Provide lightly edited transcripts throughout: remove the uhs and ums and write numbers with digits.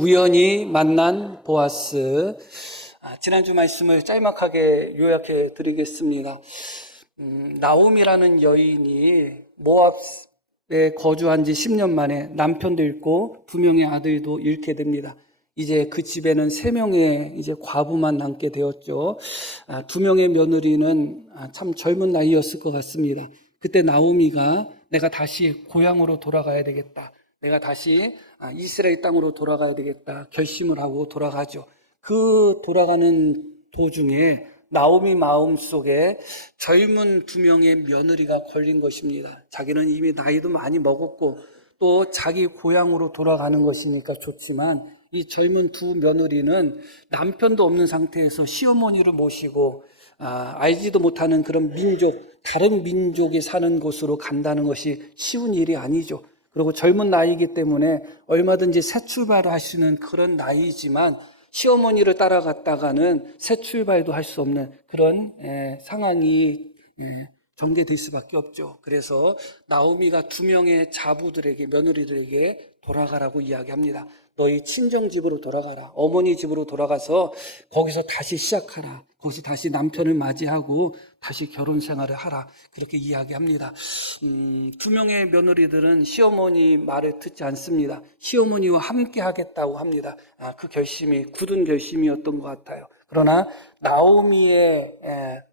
우연히 만난 보아스. 지난주 말씀을 짤막하게 요약해 드리겠습니다. 나오미라는 여인이 모압에 거주한 지 10년 만에 남편도 잃고 2명의 아들도 잃게 됩니다. 이제 그 집에는 3명의 이제 과부만 남게 되었죠. 2명의 며느리는 참 젊은 나이였을 것 같습니다. 그때 나오미가 내가 다시 고향으로 돌아가야 되겠다. 내가 다시 이스라엘 땅으로 돌아가야 되겠다. 결심을 하고 돌아가죠. 그 돌아가는 도중에 나오미 마음속에 젊은 2명의 며느리가 걸린 것입니다. 자기는 이미 나이도 많이 먹었고 또 자기 고향으로 돌아가는 것이니까 좋지만 이 젊은 2 며느리는 남편도 없는 상태에서 시어머니를 모시고 알지도 못하는 그런 민족, 다른 민족이 사는 곳으로 간다는 것이 쉬운 일이 아니죠. 그리고 젊은 나이이기 때문에 얼마든지 새 출발을 할 수 있는 그런 나이이지만 시어머니를 따라갔다가는 새 출발도 할 수 없는 그런 상황이 전개될 수밖에 없죠. 그래서 나오미가 2명의 자부들에게, 며느리들에게 돌아가라고 이야기합니다. 너희 친정집으로 돌아가라. 어머니 집으로 돌아가서 거기서 다시 시작하라. 거기서 다시 남편을 맞이하고 다시 결혼 생활을 하라. 그렇게 이야기합니다. 2명의 며느리들은 시어머니 말을 듣지 않습니다. 시어머니와 함께 하겠다고 합니다. 그 결심이 굳은 결심이었던 것 같아요. 그러나 나오미의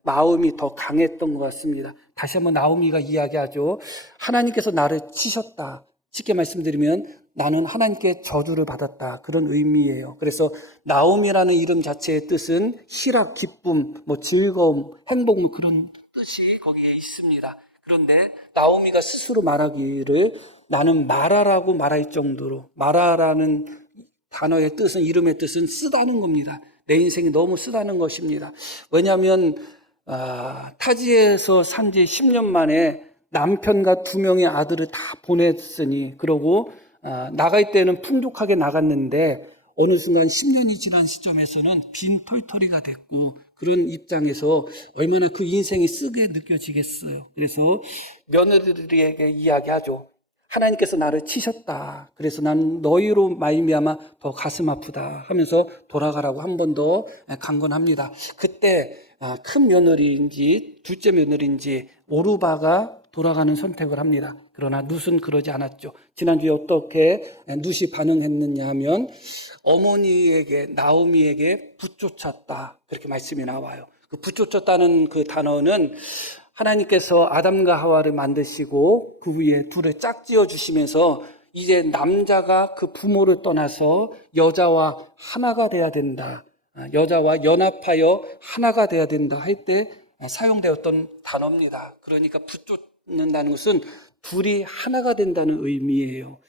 마음이 더 강했던 것 같습니다. 다시 한번 나오미가 이야기하죠. 하나님께서 나를 치셨다. 쉽게 말씀드리면 나는 하나님께 저주를 받았다. 그런 의미예요. 그래서 나오미라는 이름 자체의 뜻은 희락, 기쁨, 즐거움, 행복 그런 뜻이 거기에 있습니다. 그런데 나오미가 스스로 말하기를 나는 마라라고 말할 정도로, 마라라는 단어의 뜻은, 이름의 뜻은 쓰다는 겁니다. 내 인생이 너무 쓰다는 것입니다. 왜냐하면 타지에서 산 지 10년 만에 남편과 2명의 아들을 다 보냈으니, 그러고 나갈 때는 풍족하게 나갔는데 어느 순간 10년이 지난 시점에서는 빈 털터리가 됐고, 그런 입장에서 얼마나 그 인생이 쓰게 느껴지겠어요. 그래서 며느리들에게 이야기하죠. 하나님께서 나를 치셨다. 그래서 난 너희로 말미암아 더 가슴 아프다 하면서 돌아가라고 한 번 더 강권합니다. 그때 큰 며느리인지 둘째 며느리인지 오르바가 돌아가는 선택을 합니다. 그러나 룻은 그러지 않았죠. 지난주에 어떻게 룻이 반응했느냐 하면 어머니에게, 나오미에게 붙쫓았다. 그렇게 말씀이 나와요. 그 붙쫓았다는 그 단어는 하나님께서 아담과 하와를 만드시고 그 위에 둘을 짝지어 주시면서 이제 남자가 그 부모를 떠나서 여자와 하나가 돼야 된다. 여자와 연합하여 하나가 돼야 된다 할 때 사용되었던 단어입니다. 그러니까 붙쫓는다는 것은 둘이 하나가 된다는 의미예요.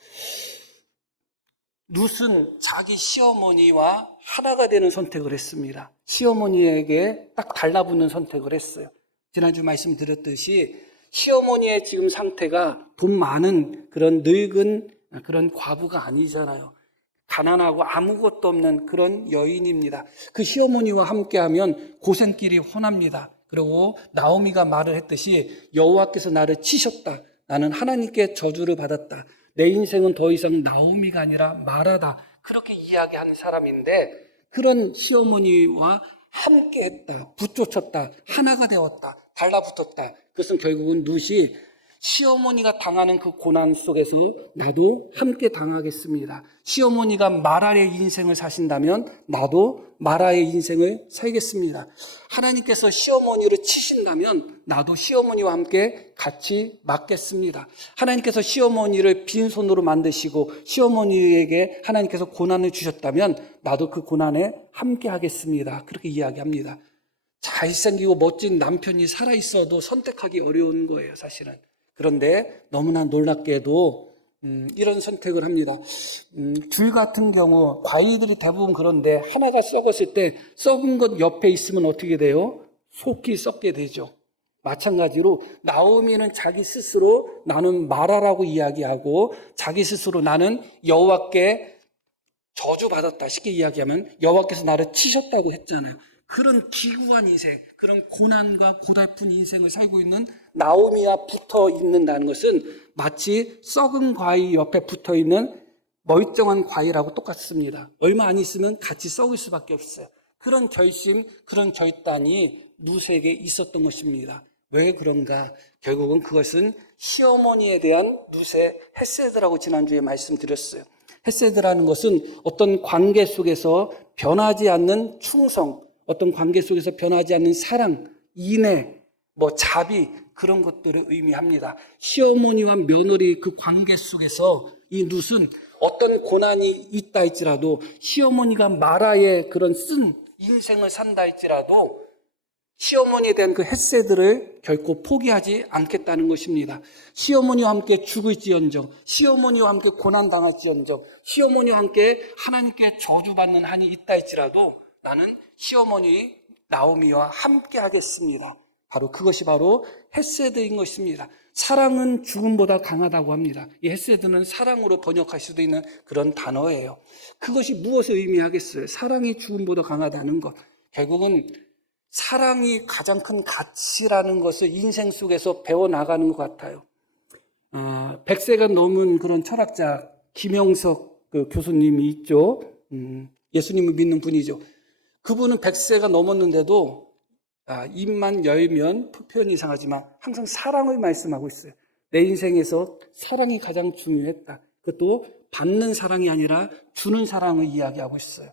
룻은 자기 시어머니와 하나가 되는 선택을 했습니다. 시어머니에게 딱 달라붙는 선택을 했어요. 지난주 말씀드렸듯이 시어머니의 지금 상태가 돈 많은 그런 늙은 그런 과부가 아니잖아요. 가난하고 아무것도 없는 그런 여인입니다. 그 시어머니와 함께하면 고생길이 훤합니다. 그리고 나오미가 말을 했듯이 여호와께서 나를 치셨다. 나는 하나님께 저주를 받았다. 내 인생은 더 이상 나오미가 아니라 마라다. 그렇게 이야기하는 사람인데 그런 시어머니와 함께했다. 붙쫓았다. 하나가 되었다. 달라붙었다. 그것은 결국은 룻이 시어머니가 당하는 그 고난 속에서 나도 함께 당하겠습니다. 시어머니가 마라의 인생을 사신다면 나도 마라의 인생을 살겠습니다. 하나님께서 시어머니를 치신다면 나도 시어머니와 함께 같이 맞겠습니다. 하나님께서 시어머니를 빈손으로 만드시고 시어머니에게 하나님께서 고난을 주셨다면 나도 그 고난에 함께 하겠습니다. 그렇게 이야기합니다. 잘생기고 멋진 남편이 살아있어도 선택하기 어려운 거예요, 사실은. 그런데 너무나 놀랍게도 이런 선택을 합니다. 귤 같은 경우 과일들이 대부분 그런데 하나가 썩었을 때 썩은 것 옆에 있으면 어떻게 돼요? 속이 썩게 되죠. 마찬가지로 나오미는 자기 스스로 나는 마라라고 이야기하고 자기 스스로 나는 여호와께 저주받았다. 쉽게 이야기하면 여호와께서 나를 치셨다고 했잖아요. 그런 기구한 인생, 그런 고난과 고달픈 인생을 살고 있는 나오미와 붙어 있는다는 것은 마치 썩은 과일 옆에 붙어 있는 멀쩡한 과일하고 똑같습니다. 얼마 안 있으면 같이 썩을 수밖에 없어요. 그런 결심, 그런 결단이 룻에게 있었던 것입니다. 왜 그런가? 결국은 그것은 시어머니에 대한 룻의 헤세드라고 지난주에 말씀드렸어요. 헤세드라는 것은 어떤 관계 속에서 변하지 않는 충성, 어떤 관계 속에서 변하지 않는 사랑, 인애, 자비, 그런 것들을 의미합니다. 시어머니와 며느리 그 관계 속에서 이 룻은 어떤 고난이 있다 할지라도, 시어머니가 마라의 그런 쓴 인생을 산다 할지라도 시어머니에 대한 그 헤세드를 결코 포기하지 않겠다는 것입니다. 시어머니와 함께 죽을지언정, 시어머니와 함께 고난당할지언정, 시어머니와 함께 하나님께 저주받는 한이 있다 할지라도 나는 시어머니 나오미와 함께 하겠습니다. 바로 그것이 바로 헤세드인 것입니다. 사랑은 죽음보다 강하다고 합니다. 이 헤세드는 사랑으로 번역할 수도 있는 그런 단어예요. 그것이 무엇을 의미하겠어요? 사랑이 죽음보다 강하다는 것. 결국은 사랑이 가장 큰 가치라는 것을 인생 속에서 배워나가는 것 같아요. 100세가 넘은 그런 철학자 김영석 교수님이 있죠. 예수님을 믿는 분이죠. 그분은 100세가 넘었는데도 입만 열면 표현이 이상하지만 항상 사랑을 말씀하고 있어요. 내 인생에서 사랑이 가장 중요했다. 그것도 받는 사랑이 아니라 주는 사랑을 이야기하고 있어요.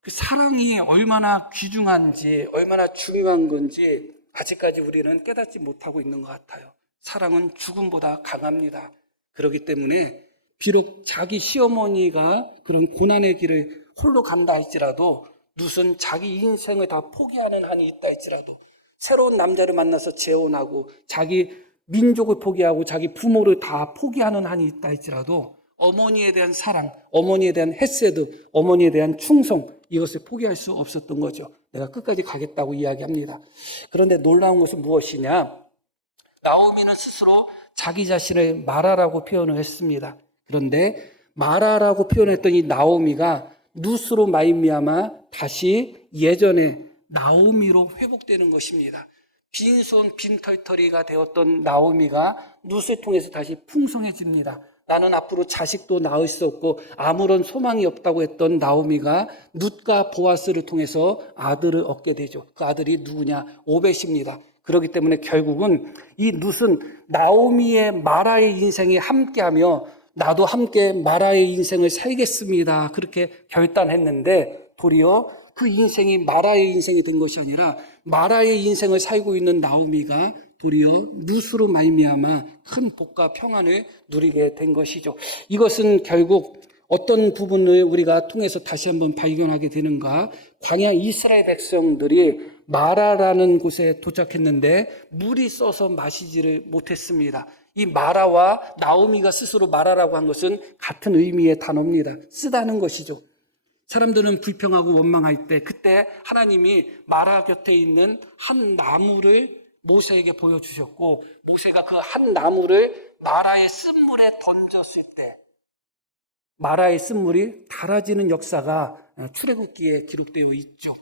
그 사랑이 얼마나 귀중한지, 얼마나 중요한 건지 아직까지 우리는 깨닫지 못하고 있는 것 같아요. 사랑은 죽음보다 강합니다. 그렇기 때문에 비록 자기 시어머니가 그런 고난의 길을 홀로 간다 할지라도, 룻은 자기 인생을 다 포기하는 한이 있다 할지라도, 새로운 남자를 만나서 재혼하고 자기 민족을 포기하고 자기 부모를 다 포기하는 한이 있다 할지라도 어머니에 대한 사랑, 어머니에 대한 헤세드, 어머니에 대한 충성, 이것을 포기할 수 없었던 거죠. 내가 끝까지 가겠다고 이야기합니다. 그런데 놀라운 것은 무엇이냐? 나오미는 스스로 자기 자신을 마라라고 표현을 했습니다. 그런데 마라라고 표현했던 이 나오미가 룻으로 말미암아 다시 예전에 나오미로 회복되는 것입니다. 빈손 빈털터리가 되었던 나오미가 룻을 통해서 다시 풍성해집니다. 나는 앞으로 자식도 낳을 수 없고 아무런 소망이 없다고 했던 나오미가 룻과 보아스를 통해서 아들을 얻게 되죠. 그 아들이 누구냐? 오벳입니다. 그렇기 때문에 결국은 이 룻은 나오미의 마라의 인생에 함께하며 나도 함께 마라의 인생을 살겠습니다. 그렇게 결단했는데 도리어 그 인생이 마라의 인생이 된 것이 아니라 마라의 인생을 살고 있는 나오미가 도리어 룻으로 말미암아 큰 복과 평안을 누리게 된 것이죠. 이것은 결국 어떤 부분을 우리가 통해서 다시 한번 발견하게 되는가? 광야 이스라엘 백성들이 마라라는 곳에 도착했는데 물이 써서 마시지를 못했습니다. 이 마라와 나오미가 스스로 마라라고 한 것은 같은 의미의 단어입니다. 쓰다는 것이죠. 사람들은 불평하고 원망할 때 그때 하나님이 마라 곁에 있는 한 나무를 모세에게 보여주셨고, 모세가 그 한 나무를 마라의 쓴물에 던졌을 때 마라의 쓴물이 달아지는 역사가 출애굽기에 기록되어 있죠.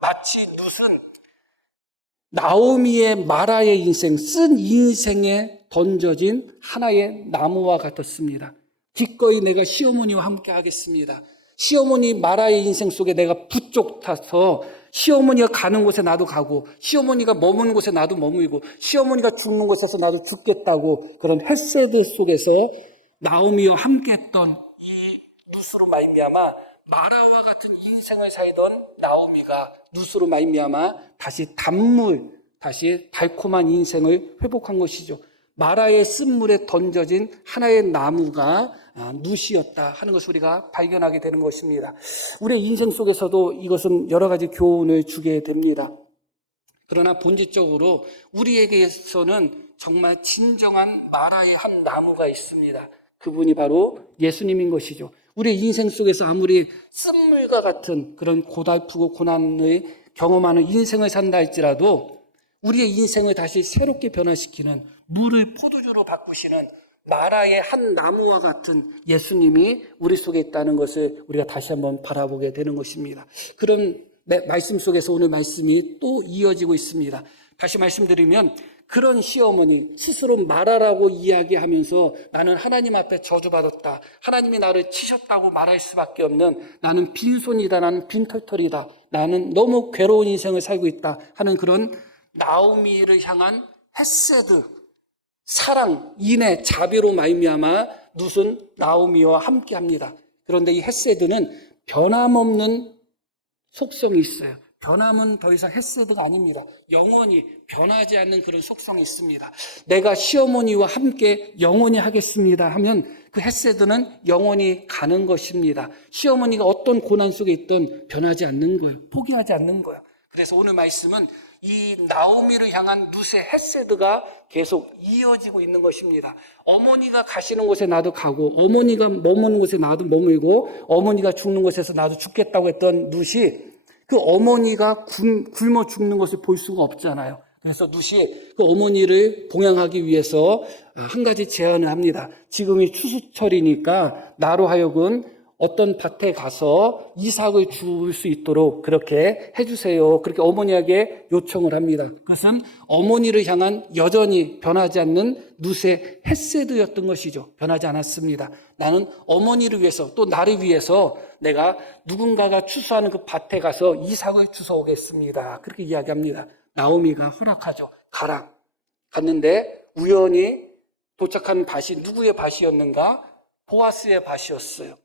마치 룻은 나오미의 마라의 인생, 쓴 인생에 던져진 하나의 나무와 같았습니다. 기꺼이 내가 시어머니와 함께 하겠습니다. 시어머니 마라의 인생 속에 내가 부쪽 타서 시어머니가 가는 곳에 나도 가고, 시어머니가 머무는 곳에 나도 머물고, 시어머니가 죽는 곳에서 나도 죽겠다고, 그런 헤세드 속에서 나오미와 함께했던 이 룻으로 말미암아 마라와 같은 인생을 살던 나오미가 룻으로 말미암아 다시 단물, 다시 달콤한 인생을 회복한 것이죠. 마라의 쓴물에 던져진 하나의 나무가 룻이었다 하는 것을 우리가 발견하게 되는 것입니다. 우리의 인생 속에서도 이것은 여러 가지 교훈을 주게 됩니다. 그러나 본질적으로 우리에게서는 정말 진정한 마라의 한 나무가 있습니다. 그분이 바로 예수님인 것이죠. 우리의 인생 속에서 아무리 쓴물과 같은 그런 고달프고 고난을 경험하는 인생을 산다 할지라도 우리의 인생을 다시 새롭게 변화시키는, 물을 포도주로 바꾸시는 마라의 한 나무와 같은 예수님이 우리 속에 있다는 것을 우리가 다시 한번 바라보게 되는 것입니다. 그런 말씀 속에서 오늘 말씀이 또 이어지고 있습니다. 다시 말씀드리면 그런 시어머니, 스스로 말하라고 이야기하면서 나는 하나님 앞에 저주받았다, 하나님이 나를 치셨다고 말할 수밖에 없는, 나는 빈손이다, 나는 빈털털이다, 나는 너무 괴로운 인생을 살고 있다 하는 그런 나오미를 향한 헤세드, 사랑, 인애, 자비로 말미암아 룻은 나오미와 함께합니다. 그런데 이 헤세드는 변함없는 속성이 있어요. 변함은 더 이상 헤세드가 아닙니다. 영원히 변하지 않는 그런 속성이 있습니다. 내가 시어머니와 함께 영원히 하겠습니다 하면 그 헤세드는 영원히 가는 것입니다. 시어머니가 어떤 고난 속에 있든 변하지 않는 거예요. 포기하지 않는 거예요. 그래서 오늘 말씀은 이 나오미를 향한 룻의 헤세드가 계속 이어지고 있는 것입니다. 어머니가 가시는 곳에 나도 가고, 어머니가 머무는 곳에 나도 머물고, 어머니가 죽는 곳에서 나도 죽겠다고 했던 룻이 그 어머니가 굶어 죽는 것을 볼 수가 없잖아요. 그래서 룻이 그 어머니를 봉양하기 위해서 한 가지 제안을 합니다. 지금이 추수철이니까 나로 하여금 어떤 밭에 가서 이삭을 줄 수 있도록 그렇게 해주세요. 그렇게 어머니에게 요청을 합니다. 그것은 어머니를 향한 여전히 변하지 않는 룻의 헤세드였던 것이죠. 변하지 않았습니다. 나는 어머니를 위해서, 또 나를 위해서 내가 누군가가 추수하는 그 밭에 가서 이삭을 주워오겠습니다. 그렇게 이야기합니다. 나오미가 허락하죠. 가라. 갔는데 우연히 도착한 밭이 누구의 밭이었는가? 보아스의 밭이었어요.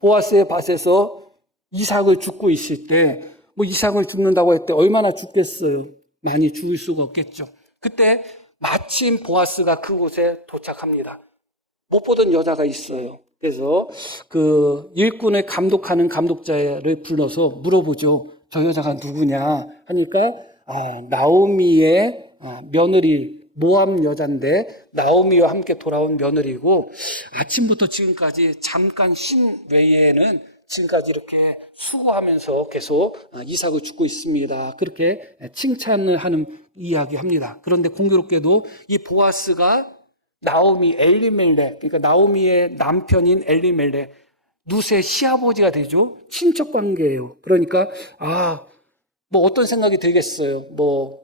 보아스의 밭에서 이삭을 줍고 있을 때, 이삭을 줍는다고 할 때 얼마나 줍겠어요? 많이 죽을 수가 없겠죠. 그때 마침 보아스가 그곳에 도착합니다. 못 보던 여자가 있어요. 그래서 그 일꾼을 감독하는 감독자를 불러서 물어보죠. 저 여자가 누구냐 하니까 나오미의 며느리, 모압 여자인데 나오미와 함께 돌아온 며느리고, 아침부터 지금까지 잠깐 쉰 외에는 지금까지 이렇게 수고하면서 계속 이삭을 줍고 있습니다. 그렇게 칭찬을 하는 이야기합니다. 그런데 공교롭게도 이 보아스가 나오미 엘리멜렉, 그러니까 나오미의 남편인 엘리멜렉, 룻의 시아버지가 되죠. 친척 관계예요. 그러니까 어떤 생각이 들겠어요.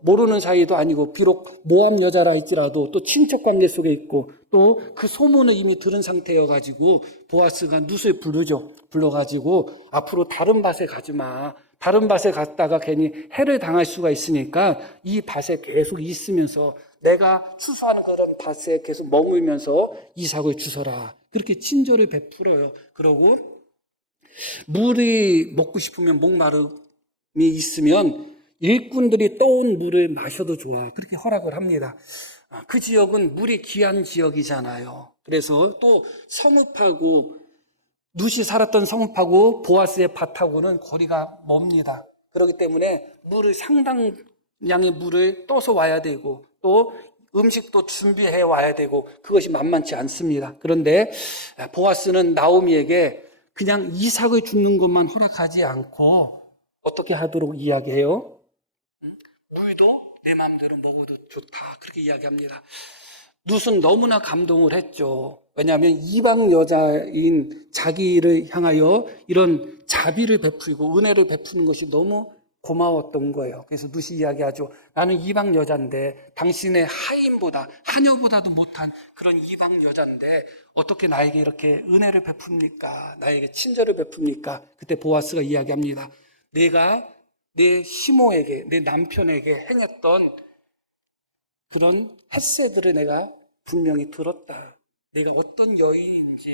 모르는 사이도 아니고, 비록 모압 여자라 할지라도 또 친척 관계 속에 있고, 또 그 소문을 이미 들은 상태여가지고 보아스가 룻을 부르죠. 불러가지고 앞으로 다른 밭에 가지 마. 다른 밭에 갔다가 괜히 해를 당할 수가 있으니까 이 밭에 계속 있으면서, 내가 추수하는 그런 밭에 계속 머물면서 이삭을 주서라. 그렇게 친절을 베풀어요. 그러고 물이 먹고 싶으면 목마름이 있으면 일꾼들이 떠온 물을 마셔도 좋아. 그렇게 허락을 합니다. 그 지역은 물이 귀한 지역이잖아요. 그래서 또 성읍하고, 룻이 살았던 성읍하고 보아스의 밭하고는 거리가 멉니다. 그렇기 때문에 상당량의 물을 떠서 와야 되고, 또 음식도 준비해 와야 되고, 그것이 만만치 않습니다. 그런데 보아스는 나오미에게 그냥 이삭을 줍는 것만 허락하지 않고 어떻게 하도록 이야기해요? 물도 내 마음대로 먹어도 좋다. 그렇게 이야기합니다. 룻은 너무나 감동을 했죠. 왜냐하면 이방 여자인 자기를 향하여 이런 자비를 베풀고 은혜를 베푸는 것이 너무 고마웠던 거예요. 그래서 룻이 이야기하죠. 나는 이방 여자인데, 당신의 하인보다, 하녀보다도 못한 그런 이방 여자인데 어떻게 나에게 이렇게 은혜를 베풉니까? 나에게 친절을 베풉니까? 그때 보아스가 이야기합니다. 내가 내 시모에게, 내 남편에게 행했던 그런 햇새들을 내가 분명히 들었다. 내가 어떤 여인인지,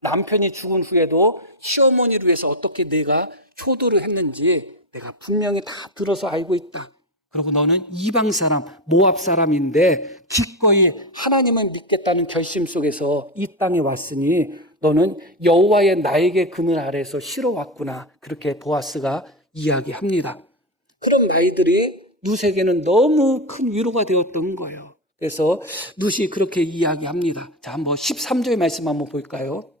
남편이 죽은 후에도 시어머니를 위해서 어떻게 내가 효도를 했는지 내가 분명히 다 들어서 알고 있다. 그리고 너는 이방 사람, 모압 사람인데 기꺼이 하나님을 믿겠다는 결심 속에서 이 땅에 왔으니 너는 여호와의 나에게 그늘 아래에서 쉬러 왔구나. 그렇게 보아스가 이야기합니다. 그런 말들이 룻에게는 너무 큰 위로가 되었던 거예요. 그래서 룻이 그렇게 이야기합니다. 자, 한번 13절 말씀 한번 볼까요?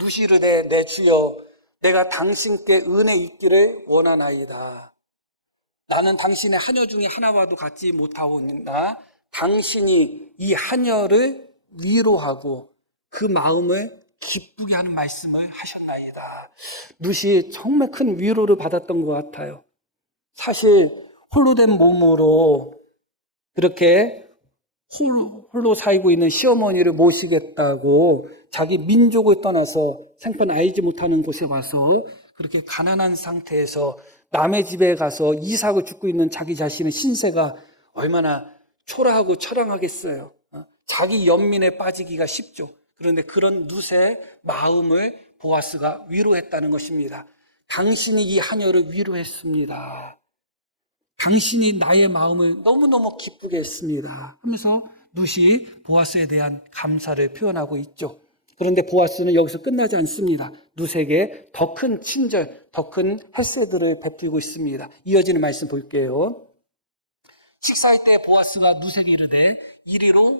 룻이 이르되 내 주여, 내가 당신께 은혜 있기를 원하나이다. 나는 당신의 하녀 중에 하나와도 같지 못하고 있다. 당신이 이 하녀를 위로하고 그 마음을 기쁘게 하는 말씀을 하셨나이다. 룻이 정말 큰 위로를 받았던 것 같아요. 사실 홀로 된 몸으로 그렇게 홀로 살고 있는 시어머니를 모시겠다고 자기 민족을 떠나서 생판 알지 못하는 곳에 와서 그렇게 가난한 상태에서 남의 집에 가서 이삭을 줍고 있는 자기 자신의 신세가 얼마나 초라하고 처량하겠어요. 자기 연민에 빠지기가 쉽죠. 그런데 그런 룻의 마음을 보아스가 위로했다는 것입니다. 당신이 이 하녀를 위로했습니다. 당신이 나의 마음을 너무너무 기쁘게 했습니다 하면서 룻이 보아스에 대한 감사를 표현하고 있죠. 그런데 보아스는 여기서 끝나지 않습니다. 룻에게 더 큰 친절, 더 큰 헤세드를 베풀고 있습니다. 이어지는 말씀 볼게요. 식사할 때 보아스가 룻에게 이르되 이리로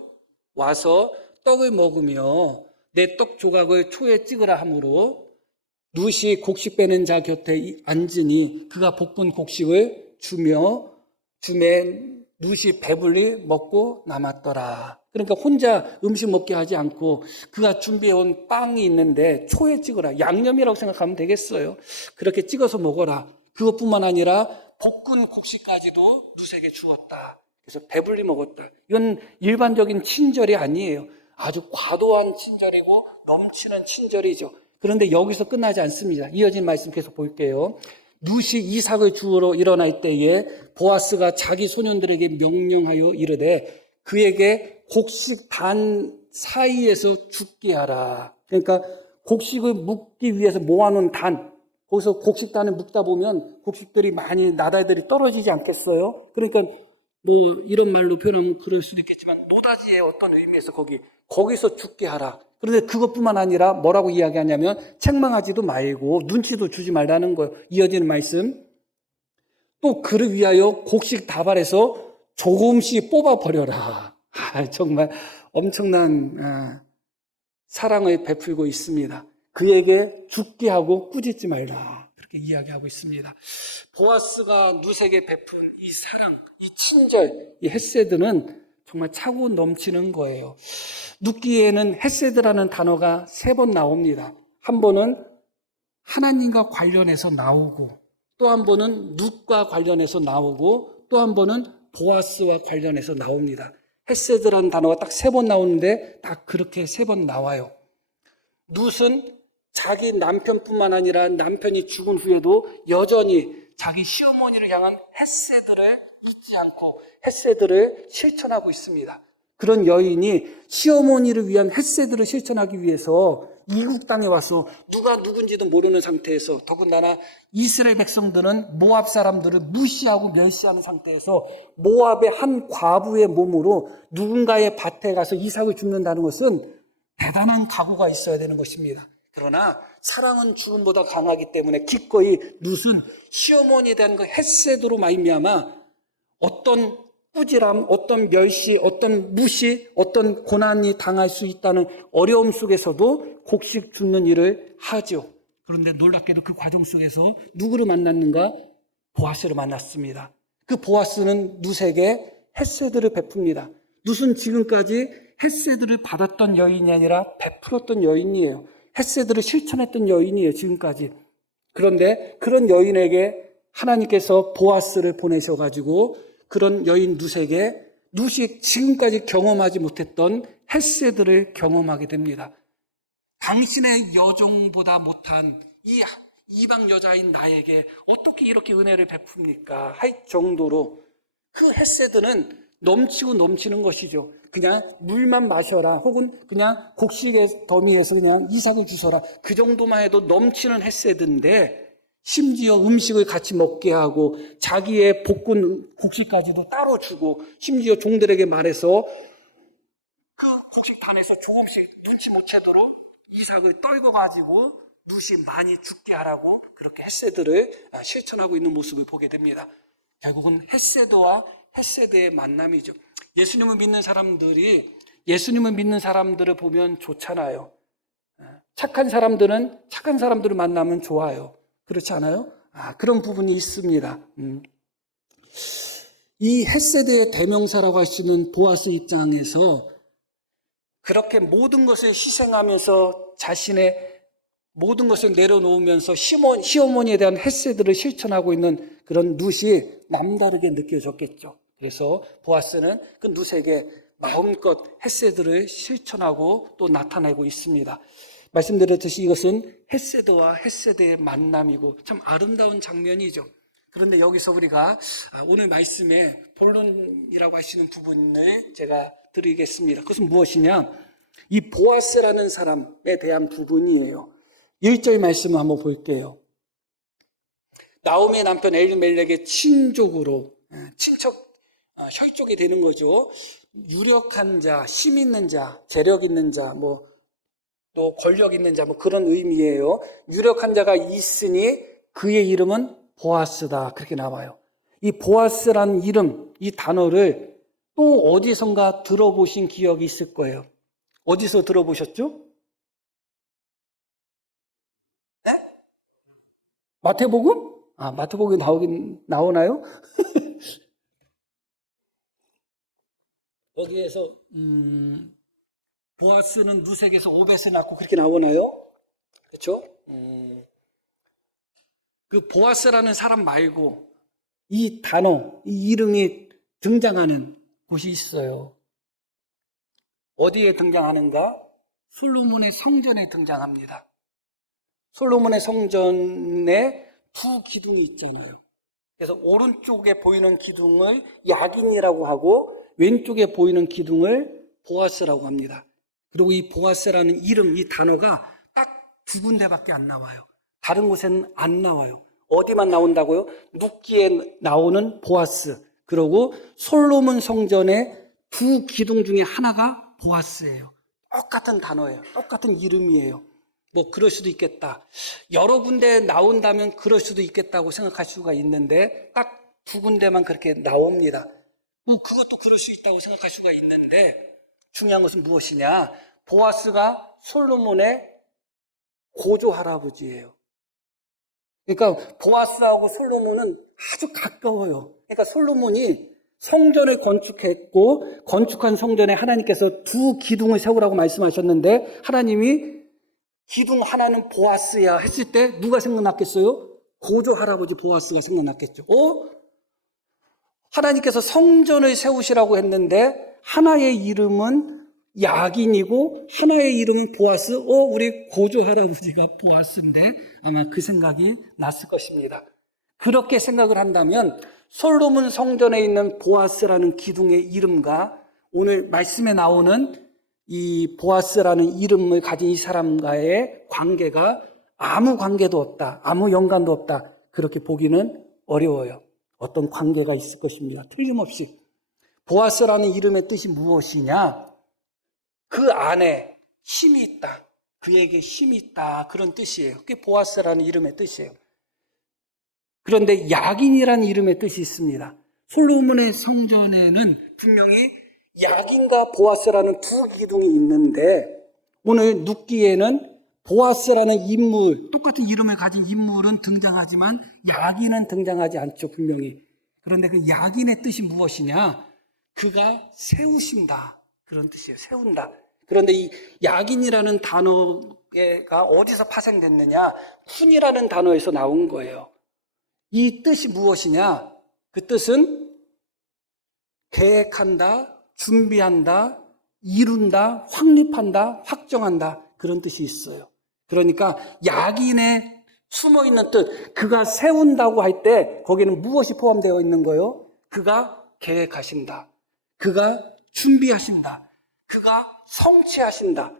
와서 떡을 먹으며 내 떡 조각을 초에 찍으라 하므로 룻이 곡식 빼는 자 곁에 앉으니 그가 볶은 곡식을 주매 룻이 배불리 먹고 남았더라. 그러니까 혼자 음식 먹게 하지 않고 그가 준비해온 빵이 있는데 초에 찍어라. 양념이라고 생각하면 되겠어요. 그렇게 찍어서 먹어라. 그것뿐만 아니라 볶은 곡식까지도 룻에게 주었다. 그래서 배불리 먹었다. 이건 일반적인 친절이 아니에요. 아주 과도한 친절이고 넘치는 친절이죠. 그런데 여기서 끝나지 않습니다. 이어진 말씀 계속 볼게요. 룻이 이삭을 주우러 일어날 때에 보아스가 자기 소년들에게 명령하여 이르되 그에게 곡식 단 사이에서 죽게 하라. 그러니까 곡식을 묵기 위해서 모아놓은 단, 거기서 곡식단을 묵다 보면 곡식들이 많이 나달들이 떨어지지 않겠어요? 그러니까 뭐 이런 말로 표현하면 그럴 수도 있겠지만 노다지의 어떤 의미에서 거기서 죽게 하라. 그런데 그것뿐만 아니라 뭐라고 이야기하냐면 책망하지도 말고 눈치도 주지 말라는 거예요. 이어지는 말씀. 또 그를 위하여 곡식 다발에서 조금씩 뽑아버려라. 정말 엄청난 사랑을 베풀고 있습니다. 그에게 죽게 하고 꾸짖지 말라. 그렇게 이야기하고 있습니다. 보아스가 룻에게 베푼 이 사랑, 이 친절, 이 헤세드는 정말 차고 넘치는 거예요. 룻기에는 헤세드라는 단어가 3번 나옵니다. 한 번은 하나님과 관련해서 나오고 또 한 번은 룻과 관련해서 나오고 또 한 번은 보아스와 관련해서 나옵니다. 헤세드라는 단어가 딱 3번 나오는데 딱 그렇게 3번 나와요. 룻은 자기 남편뿐만 아니라 남편이 죽은 후에도 여전히 자기 시어머니를 향한 헤세드를 잊지 않고 헤세드를 실천하고 있습니다. 그런 여인이 시어머니를 위한 헤세드를 실천하기 위해서 이국 땅에 와서 누가 누군지도 모르는 상태에서 더군다나 이스라엘 백성들은 모압 사람들을 무시하고 멸시하는 상태에서 모압의 한 과부의 몸으로 누군가의 밭에 가서 이삭을 줍는다는 것은 대단한 각오가 있어야 되는 것입니다. 그러나 사랑은 죽음보다 강하기 때문에 기꺼이 룻은 시어머니에 대한 그 헤세드로 말미암아 어떤 꾸지람, 어떤 멸시, 어떤 무시, 어떤 고난이 당할 수 있다는 어려움 속에서도 곡식 줍는 일을 하죠. 그런데 놀랍게도 그 과정 속에서 누구를 만났는가? 보아스를 만났습니다. 그 보아스는 룻에게 헤세드를 베풉니다. 룻은 지금까지 헤세드를 받았던 여인이 아니라 베풀었던 여인이에요. 헤세드를 실천했던 여인이에요, 지금까지. 그런데 그런 여인에게 하나님께서 보아스를 보내셔가지고 그런 여인 룻에게 룻이 지금까지 경험하지 못했던 헤세드를 경험하게 됩니다. 당신의 여종보다 못한 이 이방 여자인 나에게 어떻게 이렇게 은혜를 베풉니까? 할 정도로 그 헤세드는 넘치고 넘치는 것이죠. 그냥 물만 마셔라 혹은 그냥 곡식의 더미에서 그냥 이삭을 주셔라. 그 정도만 해도 넘치는 헤세드인데 심지어 음식을 같이 먹게 하고 자기의 볶은 곡식까지도 따로 주고 심지어 종들에게 말해서 그 곡식단에서 조금씩 눈치 못 채도록 이삭을 떨궈가지고 룻이 많이 죽게 하라고 그렇게 헤세드를 실천하고 있는 모습을 보게 됩니다. 결국은 헤세드와 헤세드의 만남이죠. 예수님을 믿는 사람들을 보면 좋잖아요. 착한 사람들을 만나면 좋아요. 그렇지 않아요? 그런 부분이 있습니다. 이 헤세드의 대명사라고 할 수 있는 보아스 입장에서 그렇게 모든 것을 희생하면서 자신의 모든 것을 내려놓으면서 시어머니에 대한 헤세드를 실천하고 있는 그런 룻이 남다르게 느껴졌겠죠. 그래서 보아스는 그 룻에게 마음껏 헤세드를 실천하고 또 나타내고 있습니다. 말씀드렸듯이 이것은 헤세드와 헤세드의 만남이고 참 아름다운 장면이죠. 그런데 여기서 우리가 오늘 말씀의 본론이라고 하시는 부분을 제가 드리겠습니다. 그것은 무엇이냐? 이 보아스라는 사람에 대한 부분이에요. 1절 말씀을 한번 볼게요. 나오미의 남편 엘리멜렉의 친족으로, 친척, 혈족이 되는 거죠. 유력한 자, 힘 있는 자, 재력 있는 자, 또 권력 있는 자, 그런 의미예요. 유력한 자가 있으니 그의 이름은 보아스다. 그렇게 나와요. 이 보아스라는 이름, 이 단어를 또 어디선가 들어보신 기억이 있을 거예요. 어디서 들어보셨죠? 네? 마태복음? 마태복음이 나오나요? 거기에서, 보아스는 룻에게서 오벳을 낳고 그렇게 나오나요? 그렇죠? 그 보아스라는 사람 말고 이 단어, 이 이름이 등장하는 곳이 있어요. 어디에 등장하는가? 솔로몬의 성전에 등장합니다. 솔로몬의 성전에 두 기둥이 있잖아요. 그래서 오른쪽에 보이는 기둥을 야긴이라고 하고 왼쪽에 보이는 기둥을 보아스라고 합니다. 그리고 이 보아스라는 이름, 이 단어가 딱 두 군데밖에 안 나와요. 다른 곳에는 안 나와요. 어디만 나온다고요? 룻기에 나오는 보아스, 그리고 솔로몬 성전의 두 기둥 중에 하나가 보아스예요. 똑같은 단어예요. 똑같은 이름이에요. 그럴 수도 있겠다. 여러 군데 나온다면 그럴 수도 있겠다고 생각할 수가 있는데 딱 두 군데만 그렇게 나옵니다. 그것도 그럴 수 있다고 생각할 수가 있는데 중요한 것은 무엇이냐? 보아스가 솔로몬의 고조 할아버지예요. 그러니까 보아스하고 솔로몬은 아주 가까워요. 그러니까 솔로몬이 성전을 건축했고 건축한 성전에 하나님께서 두 기둥을 세우라고 말씀하셨는데 하나님이 기둥 하나는 보아스야 했을 때 누가 생각났겠어요? 고조 할아버지 보아스가 생각났겠죠. 하나님께서 성전을 세우시라고 했는데 하나의 이름은 야긴이고 하나의 이름은 보아스. 우리 고조 할아버지가 보아스인데 아마 그 생각이 났을 것입니다. 그렇게 생각을 한다면 솔로몬 성전에 있는 보아스라는 기둥의 이름과 오늘 말씀에 나오는 이 보아스라는 이름을 가진 이 사람과의 관계가 아무 관계도 없다. 아무 연관도 없다. 그렇게 보기는 어려워요. 어떤 관계가 있을 것입니다. 틀림없이. 보아스라는 이름의 뜻이 무엇이냐? 그 안에 힘이 있다. 그에게 힘이 있다. 그런 뜻이에요. 그게 보아스라는 이름의 뜻이에요. 그런데 야긴이라는 이름의 뜻이 있습니다. 솔로몬의 성전에는 분명히 야긴과 보아스라는 두 기둥이 있는데 오늘 룻기에는 보아스라는 인물, 똑같은 이름을 가진 인물은 등장하지만 야긴은 등장하지 않죠, 분명히. 그런데 그 야긴의 뜻이 무엇이냐? 그가 세우신다. 그런 뜻이에요. 세운다. 그런데 이 야긴이라는 단어가 어디서 파생됐느냐? 쿤이라는 단어에서 나온 거예요. 이 뜻이 무엇이냐? 그 뜻은 계획한다, 준비한다, 이룬다, 확립한다, 확정한다. 그런 뜻이 있어요. 그러니까 야긴에 숨어있는 뜻, 그가 세운다고 할 때 거기는 무엇이 포함되어 있는 거예요? 그가 계획하신다. 그가 준비하신다. 그가 성취하신다.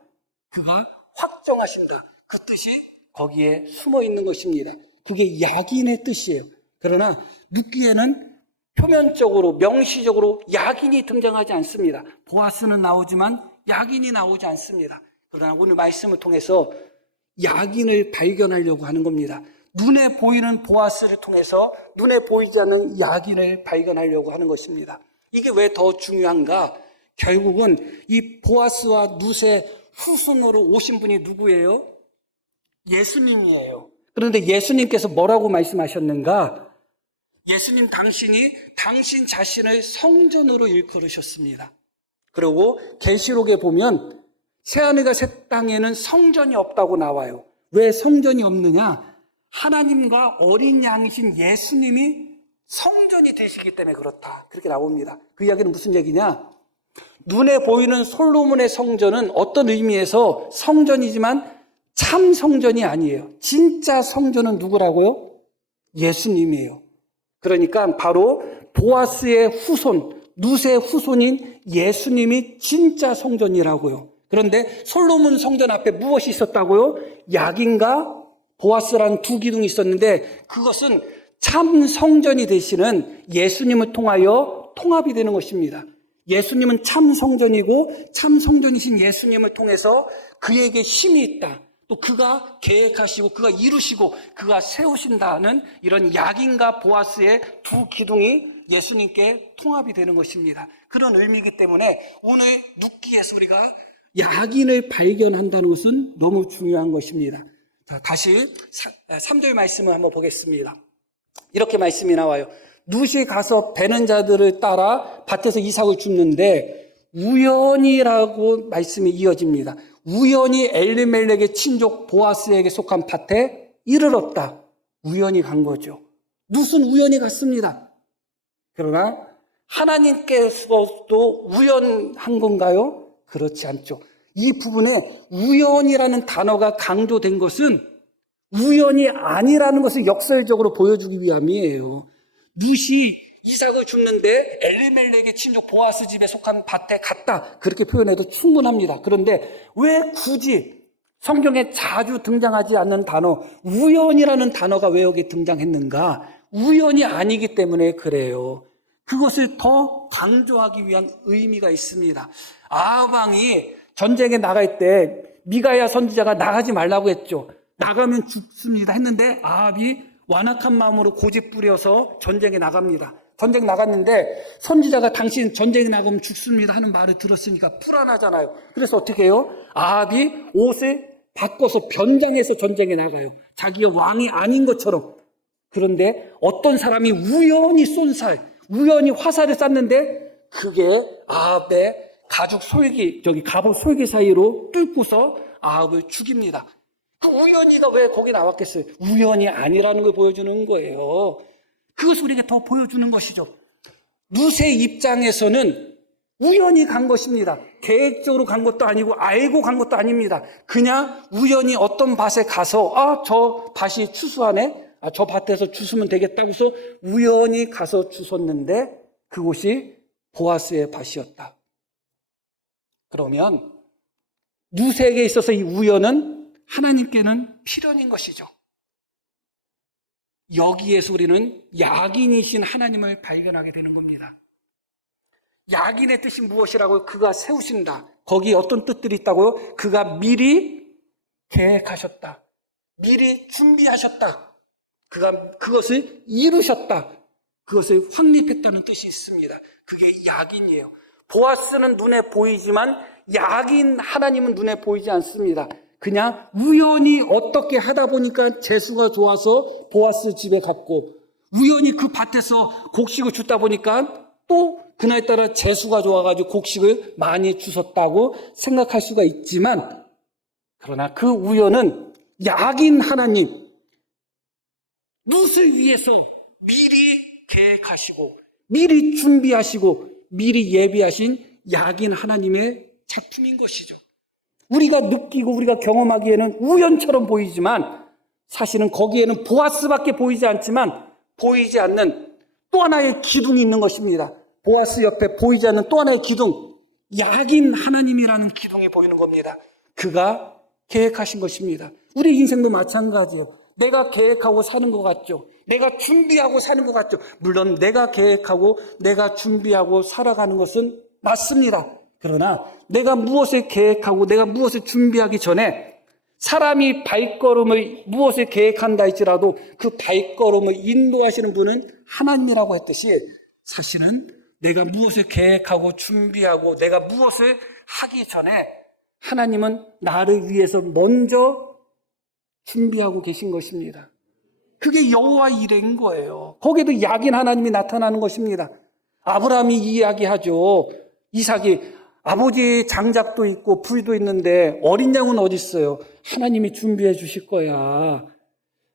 그가 확정하신다. 그 뜻이 거기에 숨어있는 것입니다. 그게 야긴의 뜻이에요. 그러나 룻기에는 표면적으로 명시적으로 야긴이 등장하지 않습니다. 보아스는 나오지만 야긴이 나오지 않습니다. 그러나 오늘 말씀을 통해서 야긴을 발견하려고 하는 겁니다. 눈에 보이는 보아스를 통해서 눈에 보이지 않는 야긴을 발견하려고 하는 것입니다. 이게 왜 더 중요한가? 결국은 이 보아스와 룻의 후손으로 오신 분이 누구예요? 예수님이에요. 그런데 예수님께서 뭐라고 말씀하셨는가? 예수님 당신 자신을 성전으로 일컬으셨습니다. 그리고 계시록에 보면 새하늘과 새 땅에는 성전이 없다고 나와요. 왜 성전이 없느냐? 하나님과 어린 양이신 예수님이 성전이 되시기 때문에 그렇다. 그렇게 나옵니다. 그 이야기는 무슨 얘기냐? 눈에 보이는 솔로몬의 성전은 어떤 의미에서 성전이지만 참 성전이 아니에요. 진짜 성전은 누구라고요? 예수님이에요. 그러니까 바로 보아스의 후손, 룻의 후손인 예수님이 진짜 성전이라고요. 그런데 솔로몬 성전 앞에 무엇이 있었다고요? 야긴과 보아스라는 두 기둥이 있었는데 그것은 참 성전이 되시는 예수님을 통하여 통합이 되는 것입니다. 예수님은 참 성전이고 참 성전이신 예수님을 통해서 그에게 힘이 있다. 또 그가 계획하시고 그가 이루시고 그가 세우신다는 이런 야긴과 보아스의 두 기둥이 예수님께 통합이 되는 것입니다. 그런 의미이기 때문에 오늘 룻기에서 우리가 야긴을 발견한다는 것은 너무 중요한 것입니다. 자, 다시 3절 말씀을 한번 보겠습니다. 이렇게 말씀이 나와요. 룻이 가서 베는 자들을 따라 밭에서 이삭을 줍는데 우연이라고 말씀이 이어집니다. 우연히 엘리멜렉의 친족 보아스에게 속한 밭에 이르렀다. 우연히 간 거죠. 룻은 우연히 갔습니다. 그러나 하나님께서도 우연한 건가요? 그렇지 않죠. 이 부분에 우연이라는 단어가 강조된 것은 우연이 아니라는 것을 역설적으로 보여주기 위함이에요. 룻이 이삭을 줍는데 엘리멜렉의 친족 보아스 집에 속한 밭에 갔다. 그렇게 표현해도 충분합니다. 그런데 왜 굳이 성경에 자주 등장하지 않는 단어 우연이라는 단어가 왜 여기 등장했는가? 우연이 아니기 때문에 그래요. 그것을 더 강조하기 위한 의미가 있습니다. 아합 왕이 전쟁에 나갈 때 미가야 선지자가 나가지 말라고 했죠. 나가면 죽습니다 했는데 아합이 완악한 마음으로 고집 부려서 전쟁에 나갑니다. 전쟁 나갔는데 선지자가 당신 전쟁에 나가면 죽습니다 하는 말을 들었으니까 불안하잖아요. 그래서 어떻게 해요? 아합이 옷을 바꿔서 변장해서 전쟁에 나가요. 자기가 왕이 아닌 것처럼. 그런데 어떤 사람이 우연히 쏜 살, 우연히 화살을 쐈는데 그게 아합의 가죽 솔기, 갑옷 솔기 사이로 뚫고서 아합을 죽입니다. 그 우연히가 왜 거기 나왔겠어요? 우연이 아니라는 걸 보여주는 거예요. 그것을 우리에게 더 보여주는 것이죠. 룻의 입장에서는 우연히 간 것입니다. 계획적으로 간 것도 아니고 알고 간 것도 아닙니다. 그냥 우연히 어떤 밭에 가서 저 밭이 추수하네? 저 밭에서 주스면 되겠다고 해서 우연히 가서 주웠는데 그곳이 보아스의 밭이었다. 그러면 룻에게 있어서 이 우연은 하나님께는 필연인 것이죠. 여기에서 우리는 야긴이신 하나님을 발견하게 되는 겁니다. 야긴의 뜻이 무엇이라고요? 그가 세우신다. 거기에 어떤 뜻들이 있다고요? 그가 미리 계획하셨다. 미리 준비하셨다. 그가 그것을 이루셨다. 그것을 확립했다는 뜻이 있습니다. 그게 야긴이에요. 보아스는 눈에 보이지만 야긴 하나님은 눈에 보이지 않습니다. 그냥 우연히 어떻게 하다 보니까 재수가 좋아서 보아스 집에 갔고 우연히 그 밭에서 곡식을 줍다 보니까 또 그날따라 재수가 좋아가지고 곡식을 많이 주셨다고 생각할 수가 있지만 그러나 그 우연은 야긴 하나님 룻을 위해서 미리 계획하시고 미리 준비하시고 미리 예비하신 야긴 하나님의 작품인 것이죠. 우리가 느끼고 우리가 경험하기에는 우연처럼 보이지만 사실은 거기에는 보아스밖에 보이지 않지만 보이지 않는 또 하나의 기둥이 있는 것입니다. 보아스 옆에 보이지 않는 또 하나의 기둥, 야긴 하나님이라는 기둥이 보이는 겁니다. 그가 계획하신 것입니다. 우리 인생도 마찬가지예요. 내가 계획하고 사는 것 같죠. 내가 준비하고 사는 것 같죠. 물론 내가 계획하고 내가 준비하고 살아가는 것은 맞습니다. 그러나 내가 무엇을 계획하고 내가 무엇을 준비하기 전에 사람이 발걸음을 무엇을 계획한다 할지라도 그 발걸음을 인도하시는 분은 하나님이라고 했듯이 사실은 내가 무엇을 계획하고 준비하고 내가 무엇을 하기 전에 하나님은 나를 위해서 먼저 준비하고 계신 것입니다. 그게 여호와 일행인 거예요. 거기에도 야긴 하나님이 나타나는 것입니다. 아브라함이 이야기하죠. 이삭이 아버지 장작도 있고 불도 있는데 어린 양은 어디 있어요? 하나님이 준비해 주실 거야.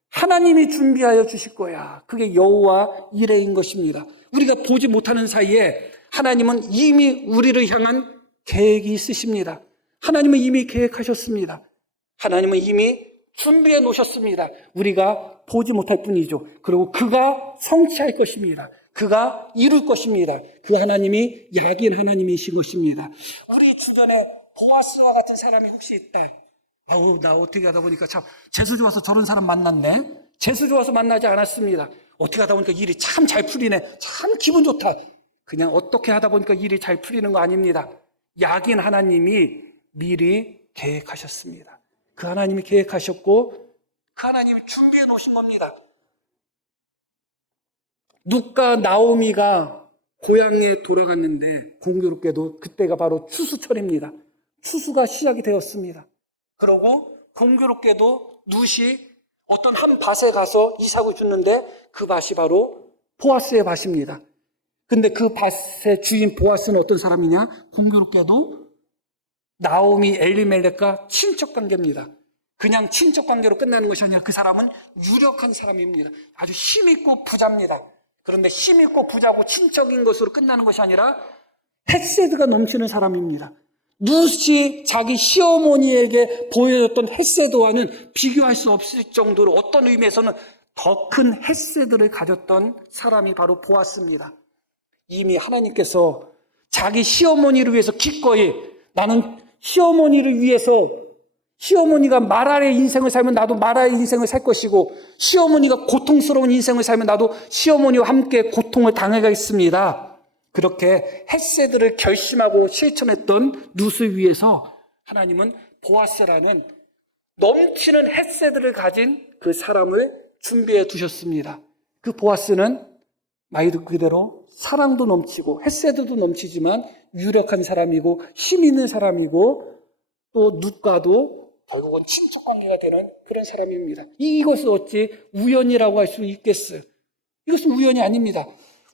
하나님이 준비하여 주실 거야. 그게 여호와 이레인 것입니다. 우리가 보지 못하는 사이에 하나님은 이미 우리를 향한 계획이 있으십니다. 하나님은 이미 계획하셨습니다. 하나님은 이미 준비해 놓으셨습니다. 우리가 보지 못할 뿐이죠. 그리고 그가 성취할 것입니다. 그가 이룰 것입니다. 그 하나님이 약인 하나님이신 것입니다. 우리 주변에 보아스와 같은 사람이 혹시 있다. 아우, 나 어떻게 하다 보니까 참 재수 좋아서 저런 사람 만났네. 재수 좋아서 만나지 않았습니다. 어떻게 하다 보니까 일이 참 잘 풀리네. 참 기분 좋다. 그냥 어떻게 하다 보니까 일이 잘 풀리는 거 아닙니다. 약인 하나님이 미리 계획하셨습니다. 그 하나님이 계획하셨고 그 하나님이 준비해 놓으신 겁니다. 룻과 나오미가 고향에 돌아갔는데 공교롭게도 그때가 바로 추수철입니다. 추수가 시작이 되었습니다. 그러고 공교롭게도 룻이 어떤 한 밭에 가서 이삭을 줬는데 그 밭이 바로 보아스의 밭입니다. 근데 그 밭의 주인 보아스는 어떤 사람이냐? 공교롭게도 나오미 엘리멜렉과 친척 관계입니다. 그냥 친척 관계로 끝나는 것이 아니라 그 사람은 유력한 사람입니다. 아주 힘있고 부자입니다. 그런데 힘있고 부자고 친척인 것으로 끝나는 것이 아니라 헤세드가 넘치는 사람입니다. 룻이 자기 시어머니에게 보여줬던 헤세드와는 비교할 수 없을 정도로 어떤 의미에서는 더 큰 헤세드를 가졌던 사람이 바로 보아스입니다. 이미 하나님께서 자기 시어머니를 위해서 기꺼이 나는 시어머니를 위해서 시어머니가 마라의 인생을 살면 나도 마라의 인생을 살 것이고 시어머니가 고통스러운 인생을 살면 나도 시어머니와 함께 고통을 당하겠습니다. 그렇게 헤세드를 결심하고 실천했던 룻을 위해서 하나님은 보아스라는 넘치는 헤세드를 가진 그 사람을 준비해 두셨습니다. 그 보아스는 말 그대로 사랑도 넘치고 헤세드도 넘치지만 유력한 사람이고 힘 있는 사람이고 또 룻과도 결국은 친척 관계가 되는 그런 사람입니다. 이것을 어찌 우연이라고 할 수 있겠어요? 이것은 우연이 아닙니다.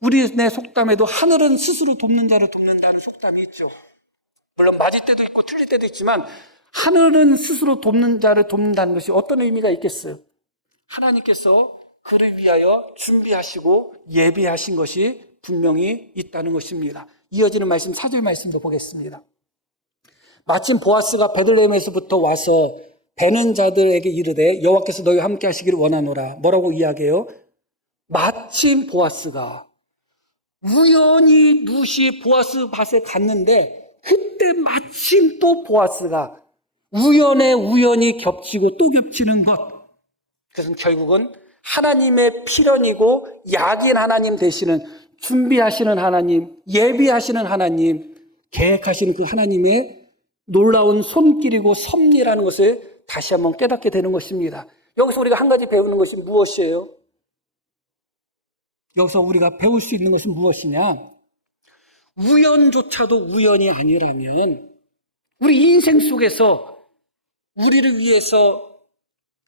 우리네 속담에도 하늘은 스스로 돕는 자를 돕는다는 속담이 있죠. 물론 맞을 때도 있고 틀릴 때도 있지만 하늘은 스스로 돕는 자를 돕는다는 것이 어떤 의미가 있겠어요? 하나님께서 그를 위하여 준비하시고 예비하신 것이 분명히 있다는 것입니다. 이어지는 말씀 4절 말씀도 보겠습니다. 마침 보아스가 베들레헴에서부터 와서 베는 자들에게 이르되 여호와께서 너희와 함께 하시기를 원하노라. 뭐라고 이야기해요? 마침 보아스가 우연히 룻이 보아스 밭에 갔는데 그때 마침 또 보아스가 우연에 우연히 겹치고 또 겹치는 것. 그래서 결국은 하나님의 필연이고 약인 하나님 되시는 준비하시는 하나님, 예비하시는 하나님, 계획하시는 그 하나님의 놀라운 손길이고 섭리라는 것을 다시 한번 깨닫게 되는 것입니다. 여기서 우리가 한 가지 배우는 것이 무엇이에요? 여기서 우리가 배울 수 있는 것은 무엇이냐? 우연조차도 우연이 아니라면 우리 인생 속에서 우리를 위해서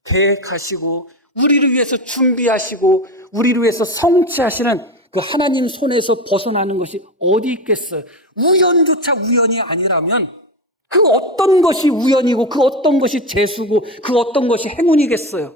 계획하시고 우리를 위해서 준비하시고 우리를 위해서 성취하시는 그 하나님 손에서 벗어나는 것이 어디 있겠어요? 우연조차 우연이 아니라면 그 어떤 것이 우연이고 그 어떤 것이 재수고 그 어떤 것이 행운이겠어요?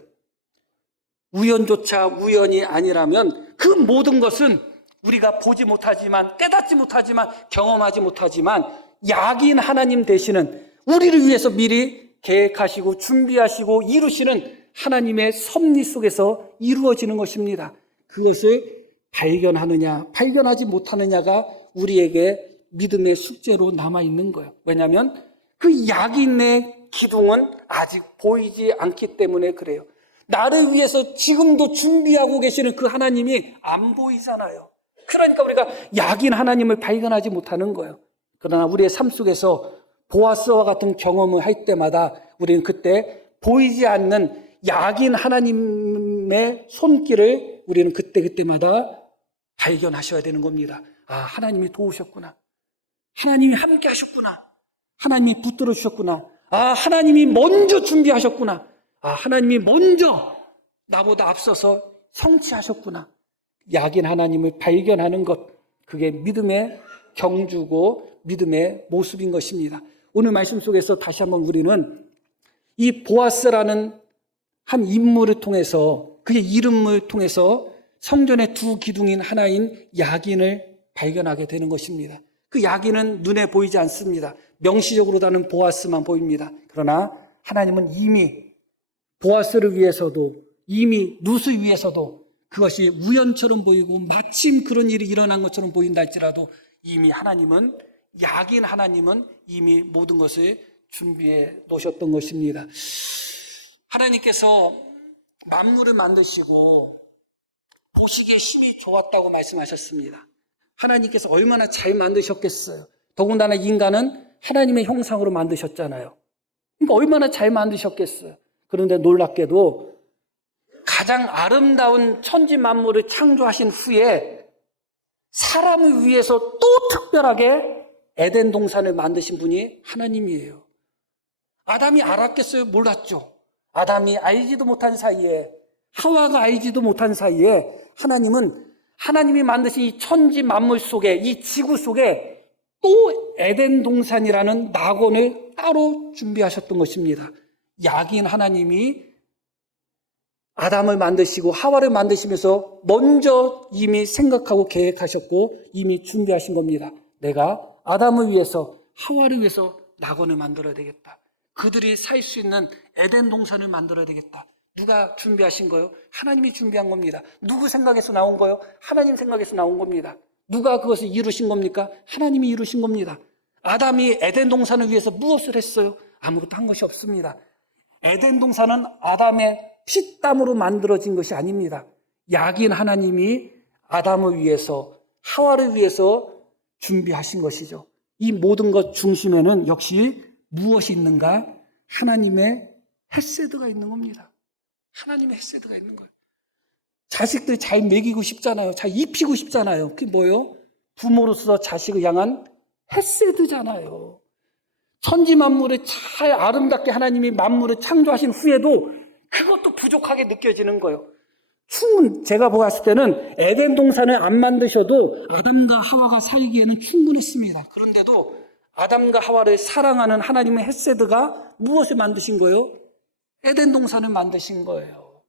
우연조차 우연이 아니라면 그 모든 것은 우리가 보지 못하지만 깨닫지 못하지만 경험하지 못하지만 약인 하나님 되시는 우리를 위해서 미리 계획하시고 준비하시고 이루시는 하나님의 섭리 속에서 이루어지는 것입니다. 그것을 발견하느냐 발견하지 못하느냐가 우리에게 믿음의 숙제로 남아있는 거예요. 왜냐하면 그 약인의 기둥은 아직 보이지 않기 때문에 그래요. 나를 위해서 지금도 준비하고 계시는 그 하나님이 안 보이잖아요. 그러니까 우리가 약인 하나님을 발견하지 못하는 거예요. 그러나 우리의 삶 속에서 보아스와 같은 경험을 할 때마다 우리는 그때 보이지 않는 약인 하나님의 손길을 우리는 그때마다 발견하셔야 되는 겁니다. 아, 하나님이 도우셨구나. 하나님이 함께 하셨구나. 하나님이 붙들어 주셨구나. 아, 하나님이 먼저 준비하셨구나. 아, 하나님이 먼저 나보다 앞서서 성취하셨구나. 약인 하나님을 발견하는 것, 그게 믿음의 경주고 믿음의 모습인 것입니다. 오늘 말씀 속에서 다시 한번 우리는 이 보아스라는 한 인물을 통해서, 그의 이름을 통해서 성전의 두 기둥인 하나인 야긴을 발견하게 되는 것입니다. 그 야긴은 눈에 보이지 않습니다. 명시적으로다는 보아스만 보입니다. 그러나 하나님은 이미 보아스를 위해서도, 이미 룻을 위해서도 그것이 우연처럼 보이고 마침 그런 일이 일어난 것처럼 보인다 할지라도 이미 하나님은, 야긴 하나님은 이미 모든 것을 준비해 놓으셨던 것입니다. 하나님께서 만물을 만드시고 보시기에 힘이 좋았다고 말씀하셨습니다. 하나님께서 얼마나 잘 만드셨겠어요. 더군다나 인간은 하나님의 형상으로 만드셨잖아요. 그러니까 얼마나 잘 만드셨겠어요. 그런데 놀랍게도 가장 아름다운 천지 만물을 창조하신 후에 사람을 위해서 또 특별하게 에덴 동산을 만드신 분이 하나님이에요. 아담이 알았겠어요? 몰랐죠. 아담이 알지도 못한 사이에, 하와가 알지도 못한 사이에 하나님은 하나님이 만드신 이 천지 만물 속에, 이 지구 속에 또 에덴 동산이라는 낙원을 따로 준비하셨던 것입니다. 야긴 하나님이 아담을 만드시고 하와를 만드시면서 먼저 이미 생각하고 계획하셨고 이미 준비하신 겁니다. 내가 아담을 위해서, 하와를 위해서 낙원을 만들어야 되겠다. 그들이 살 수 있는 에덴 동산을 만들어야 되겠다. 누가 준비하신 거요? 하나님이 준비한 겁니다. 누구 생각에서 나온 거요? 하나님 생각에서 나온 겁니다. 누가 그것을 이루신 겁니까? 하나님이 이루신 겁니다. 아담이 에덴 동산을 위해서 무엇을 했어요? 아무것도 한 것이 없습니다. 에덴 동산은 아담의 피땀으로 만들어진 것이 아닙니다. 야긴 하나님이 아담을 위해서, 하와를 위해서 준비하신 것이죠. 이 모든 것 중심에는 역시 무엇이 있는가? 하나님의 헤세드가 있는 겁니다. 하나님의 헤세드가 있는 거예요. 자식들 잘 먹이고 싶잖아요. 잘 입히고 싶잖아요. 그게 뭐예요? 부모로서 자식을 향한 헤세드잖아요. 천지 만물을 잘 아름답게 하나님이 만물을 창조하신 후에도 그것도 부족하게 느껴지는 거예요. 제가 보았을 때는 에덴 동산을 안 만드셔도 아담과 하와가 살기에는 충분했습니다. 그런데도 아담과 하와를 사랑하는 하나님의 헤세드가 무엇을 만드신 거예요? 에덴 동산을 만드신 거예요.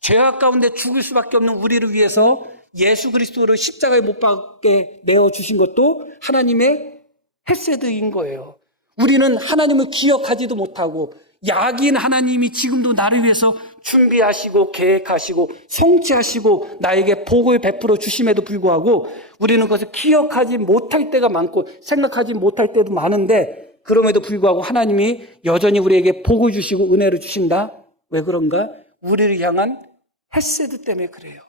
죄악 가운데 죽을 수밖에 없는 우리를 위해서 예수 그리스도를 십자가에 못 박게 내어주신 것도 하나님의 헤세드인 거예요. 우리는 하나님을 기억하지도 못하고, 야긴 하나님이 지금도 나를 위해서 준비하시고 계획하시고 성취하시고 나에게 복을 베풀어 주심에도 불구하고 우리는 그것을 기억하지 못할 때가 많고 생각하지 못할 때도 많은데, 그럼에도 불구하고 하나님이 여전히 우리에게 복을 주시고 은혜를 주신다. 왜 그런가? 우리를 향한 헤세드 때문에 그래요.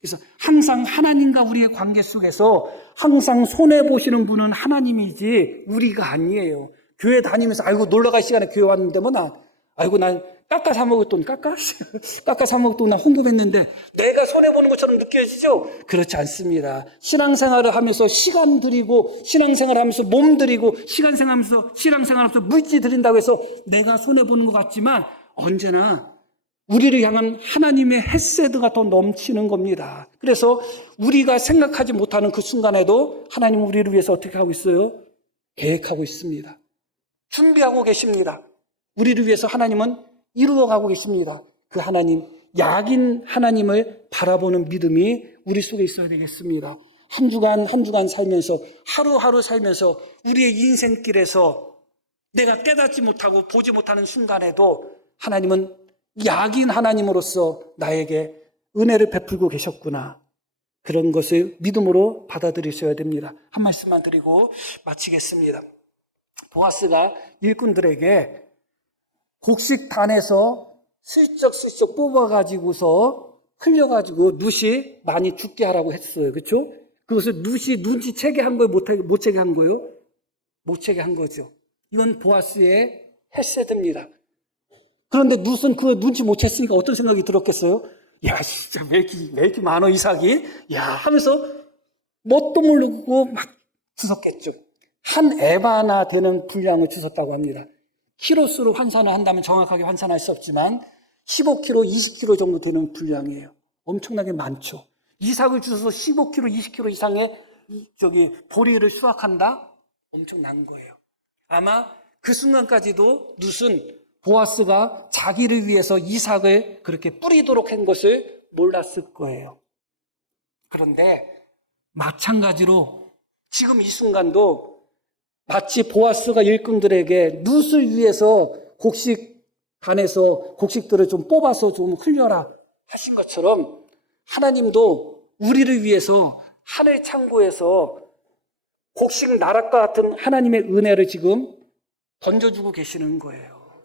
그래서 항상 하나님과 우리의 관계 속에서 항상 손해보시는 분은 하나님이지 우리가 아니에요. 교회 다니면서 아이고 놀러갈 시간에 교회 왔는데 아이고 난 깎아 사 먹을 돈 깎아 사 먹을 돈 난 헌금했는데 내가 손해보는 것처럼 느껴지죠? 그렇지 않습니다. 신앙생활을 하면서 시간 들이고, 신앙생활을 하면서 몸 들이고, 신앙생활하면서 물질 들인다고 해서 내가 손해보는 것 같지만 언제나 우리를 향한 하나님의 헤세드가 더 넘치는 겁니다. 그래서 우리가 생각하지 못하는 그 순간에도 하나님은 우리를 위해서 어떻게 하고 있어요? 계획하고 있습니다. 준비하고 계십니다. 우리를 위해서 하나님은 이루어가고 계십니다. 그 하나님, 야긴 하나님을 바라보는 믿음이 우리 속에 있어야 되겠습니다. 한 주간 한 주간 살면서, 하루하루 살면서 우리의 인생길에서 내가 깨닫지 못하고 보지 못하는 순간에도 하나님은 야긴 하나님으로서 나에게 은혜를 베풀고 계셨구나. 그런 것을 믿음으로 받아들이셔야 됩니다. 한 말씀만 드리고 마치겠습니다. 보아스가 일꾼들에게 곡식단에서 슬쩍슬쩍 뽑아가지고서 흘려가지고 룻이 많이 죽게 하라고 했어요. 그렇죠? 그것을 룻이 눈치채게 한 거예요? 못 채게 한 거예요? 못 채게 한 거죠. 이건 보아스의 헤세드입니다. 그런데 룻은 그 눈치 못 챘으니까 어떤 생각이 들었겠어요? 야, 진짜 왜 이렇게 많어, 이삭이? 야, 하면서 뭣도 모르고 막 주웠겠죠. 한 에바나 되는 분량을 주웠다고 합니다. 키로수로 환산을 한다면 정확하게 환산할 수 없지만 15kg, 20kg 정도 되는 분량이에요. 엄청나게 많죠. 이삭을 주워서 15kg, 20kg 이상의 보리를 수확한다? 엄청난 거예요. 아마 그 순간까지도 룻은 보아스가 자기를 위해서 이삭을 그렇게 뿌리도록 한 것을 몰랐을 거예요. 그런데 마찬가지로 지금 이 순간도 마치 보아스가 일꾼들에게 룻을 위해서 곡식단에서 곡식들을 좀 뽑아서 좀 흘려라 하신 것처럼 하나님도 우리를 위해서 하늘 창고에서 곡식 나락과 같은 하나님의 은혜를 지금 던져주고 계시는 거예요.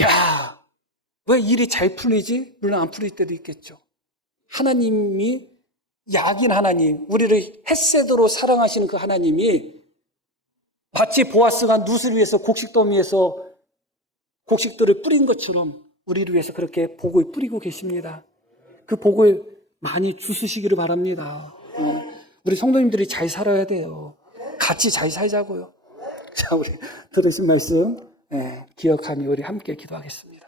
야, 왜 일이 잘 풀리지? 물론 안 풀릴 때도 있겠죠. 하나님이 약인 하나님, 우리를 헷세도로 사랑하시는 그 하나님이 마치 보아스가 룻을 위해서 곡식더미에서 곡식들을 뿌린 것처럼 우리를 위해서 그렇게 복을 뿌리고 계십니다. 그 복을 많이 주시기를 바랍니다. 우리 성도님들이 잘 살아야 돼요. 같이 잘 살자고요. 자, 우리 들으신 말씀 기억하며 우리 함께 기도하겠습니다.